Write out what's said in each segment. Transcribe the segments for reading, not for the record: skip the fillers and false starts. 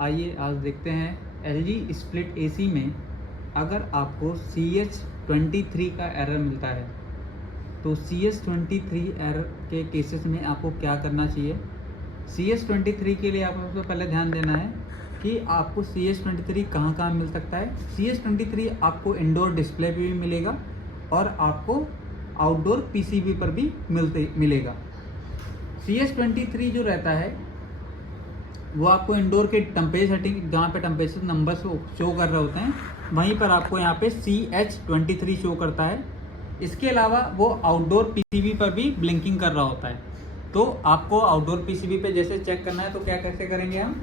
आइए आज देखते हैं LG स्प्लिट AC में अगर आपको CH23 का एरर मिलता है तो CH23 एरर के केसेस में आपको क्या करना चाहिए। CH23 के लिए आपको सबसे पहले ध्यान देना है कि आपको CH23 कहाँ कहाँ मिल सकता है। CH23 आपको इंडोर डिस्प्ले पे भी मिलेगा और आपको आउटडोर PCB पर भी मिलेगा। CH23 जो रहता है वो आपको इंडोर के टेम्परेचर सेटिंग जहाँ पे टेम्परेचर नंबर शो कर रहे होते हैं वहीं पर आपको यहाँ पे CH23 शो करता है। इसके अलावा वो आउटडोर PCB पर भी ब्लिंकिंग कर रहा होता है। तो आपको आउटडोर PCB पे जैसे चेक करना है तो क्या कैसे करेंगे हम।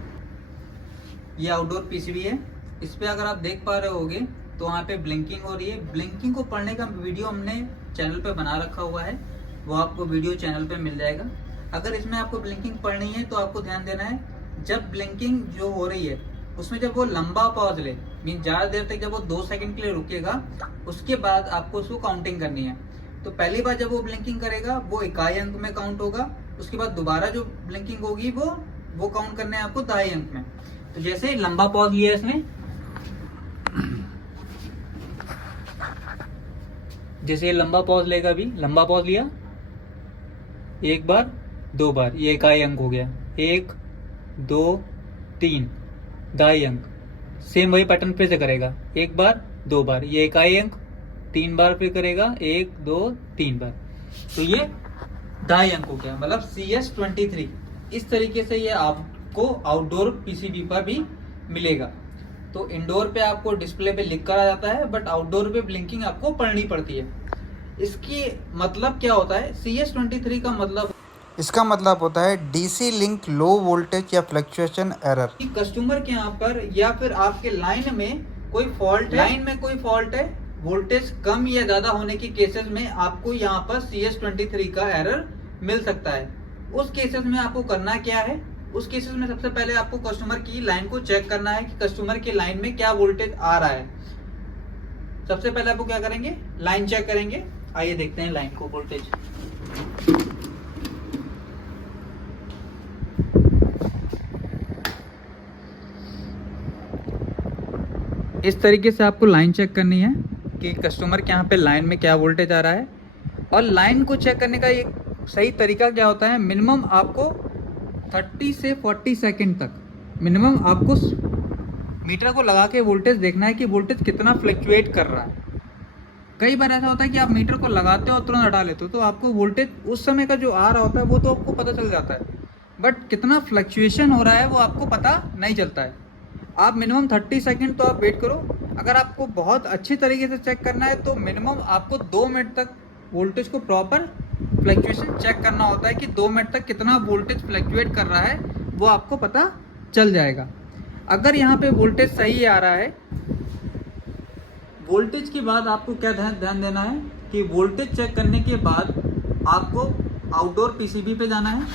ये आउटडोर PCB है, इस पर अगर आप देख पा रहे होगे तो वहाँ पे ब्लिंकिंग हो रही है। ब्लिंकिंग को पढ़ने का वीडियो हमने चैनल पे बना रखा हुआ है, वो आपको वीडियो चैनल पे मिल जाएगा। अगर इसमें आपको ब्लिंकिंग पढ़नी है तो आपको ध्यान देना है जब ब्लिंकिंग जो हो रही है उसमें जब वो लंबा पॉज ले मीन ज़्यादा देर तक जब वो 2 सेकंड के लिए रुकेगा उसके बाद आपको उसको काउंटिंग करनी है। तो पहली बार जब वो ब्लिंकिंग करेगा वो इकाई अंक में काउंट होगा, उसके बाद दोबारा जो ब्लिंकिंग होगी वो काउंट करने है आपको दहाई अंक में। तो जैसे लंबा पॉज लिया इसने, जैसे लंबा पॉज लेगा, अभी लंबा पॉज लिया, एक बार दो बार, ये इकाई अंक हो गया, 1 2 3 दहाई अंक। सेम वही पैटर्न फिर से करेगा, एक बार दो बार, ये इकाई अंक, 3 बार फिर करेगा, 1 2 3 बार, तो ये दहाई अंक हो गया, मतलब CH23। इस तरीके से ये आपको आउटडोर PCB पर भी मिलेगा। तो इंडोर पे आपको डिस्प्ले पे लिख कर आ जाता है बट आउटडोर पे ब्लिंकिंग आपको पढ़नी पड़ती है। इसकी मतलब क्या होता है, CH23 का मतलब, इसका मतलब होता है डीसी लिंक लो वोल्टेज या फ्लक्चुएशन एरर। कस्टमर के यहाँ पर या फिर आपके लाइन में कोई फॉल्ट है, वोल्टेज कम या ज्यादा होने के केसेस में आपको यहाँ पर CH23 का एरर मिल सकता है। उस केसेस में आपको करना क्या है, उस केसेस में सबसे पहले आपको कस्टमर की लाइन को चेक करना है कि कस्टमर की लाइन में क्या वोल्टेज आ रहा है। सबसे पहले आपको क्या करेंगे, लाइन चेक करेंगे। आइए देखते हैं लाइन को, वोल्टेज। इस तरीके से आपको लाइन चेक करनी है कि कस्टमर के यहाँ पे लाइन में क्या वोल्टेज आ रहा है। और लाइन को चेक करने का एक सही तरीका क्या होता है, मिनिमम आपको 30 से 40 सेकंड तक मिनिमम आपको मीटर को लगा के वोल्टेज देखना है कि वोल्टेज कितना फ्लक्चुएट कर रहा है। कई बार ऐसा होता है कि आप मीटर को लगाते हो और तुरंत हटा लेते हो तो आपको वोल्टेज उस समय का जो आ रहा होता है वो तो आपको पता चल जाता है, बट कितना फ्लक्चुएशन हो रहा है वो आपको पता नहीं चलता है। आप मिनिमम 30 सेकंड तो आप वेट करो। अगर आपको बहुत अच्छी तरीके से चेक करना है तो मिनिमम आपको 2 मिनट तक वोल्टेज को प्रॉपर फ्लक्चुएशन चेक करना होता है कि 2 मिनट तक कितना वोल्टेज फ्लक्चुएट कर रहा है वो आपको पता चल जाएगा। अगर यहाँ पे वोल्टेज सही आ रहा है, वोल्टेज के बाद आपको क्या ध्यान देना है कि वोल्टेज चेक करने के बाद आपको आउटडोर PCB पे जाना है,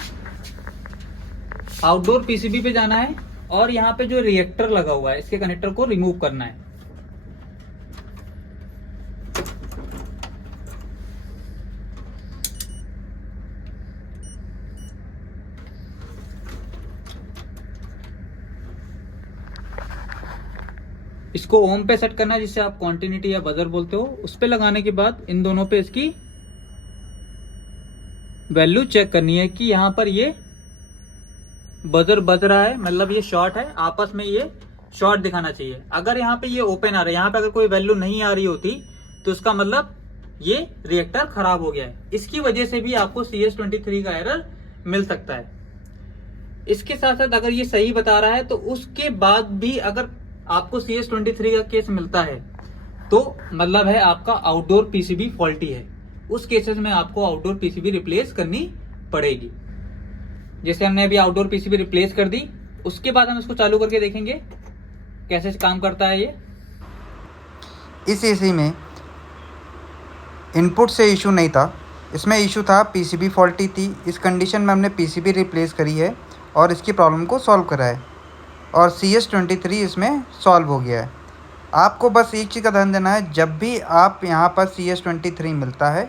आउटडोर PCB पे जाना है और यहाँ पे जो रिएक्टर लगा हुआ है इसके कनेक्टर को रिमूव करना है। इसको ओम पे सेट करना है जिसे आप कॉन्टिन्यूटी या बजर बोलते हो। उस पे लगाने के बाद इन दोनों पे इसकी वैल्यू चेक करनी है कि यहाँ पर ये बजर बज रहा है, मतलब ये शॉर्ट है, आपस में ये शॉर्ट दिखाना चाहिए। अगर यहाँ पे ये ओपन आ रहा है, यहाँ पे अगर कोई वैल्यू नहीं आ रही होती तो इसका मतलब ये रिएक्टर खराब हो गया है। इसकी वजह से भी आपको CH23 का एरर मिल सकता है। इसके साथ साथ अगर ये सही बता रहा है तो उसके बाद भी अगर आपको CH23 का केस मिलता है तो मतलब है आपका आउटडोर PCB फॉल्टी है। उस केसेस में आपको आउटडोर PCB रिप्लेस करनी पड़ेगी। जैसे हमने अभी आउटडोर PCB रिप्लेस कर दी, उसके बाद हम इसको चालू करके देखेंगे कैसे काम करता है ये। इस AC में इनपुट से इशू नहीं था, इसमें इशू था PCB फॉल्टी थी। इस कंडीशन में हमने PCB रिप्लेस करी है और इसकी प्रॉब्लम को सॉल्व करा है और CH23 इसमें सॉल्व हो गया है। आपको बस एक चीज़ का ध्यान देना है, जब भी आप यहाँ पर CH23 मिलता है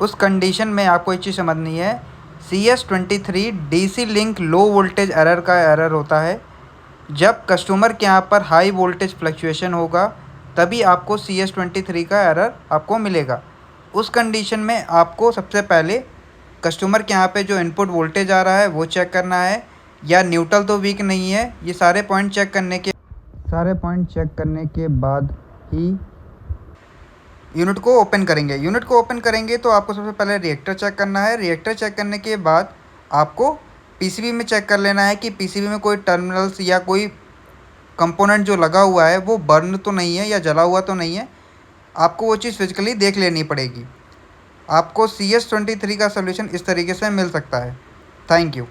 उस कंडीशन में आपको एक चीज़ समझनी है, CH23 DC link low voltage error का एरर होता है। जब कस्टमर के यहाँ पर हाई वोल्टेज फ्लक्चुएशन होगा तभी आपको CS23 का एरर आपको मिलेगा। उस कंडीशन में आपको सबसे पहले कस्टमर के यहाँ पे जो इनपुट वोल्टेज आ रहा है वो चेक करना है, या न्यूट्रल तो वीक नहीं है। ये सारे पॉइंट चेक करने के बाद ही यूनिट को ओपन करेंगे। यूनिट को ओपन करेंगे तो आपको सबसे पहले रिएक्टर चेक करना है। रिएक्टर चेक करने के बाद आपको पीसीबी में चेक कर लेना है कि पीसीबी में कोई टर्मिनल्स या कोई कंपोनेंट जो लगा हुआ है वो बर्न तो नहीं है या जला हुआ तो नहीं है। आपको वो चीज़ फिजिकली देख लेनी पड़ेगी। आपको CS23 का सलूशन इस तरीके से मिल सकता है। Thank you.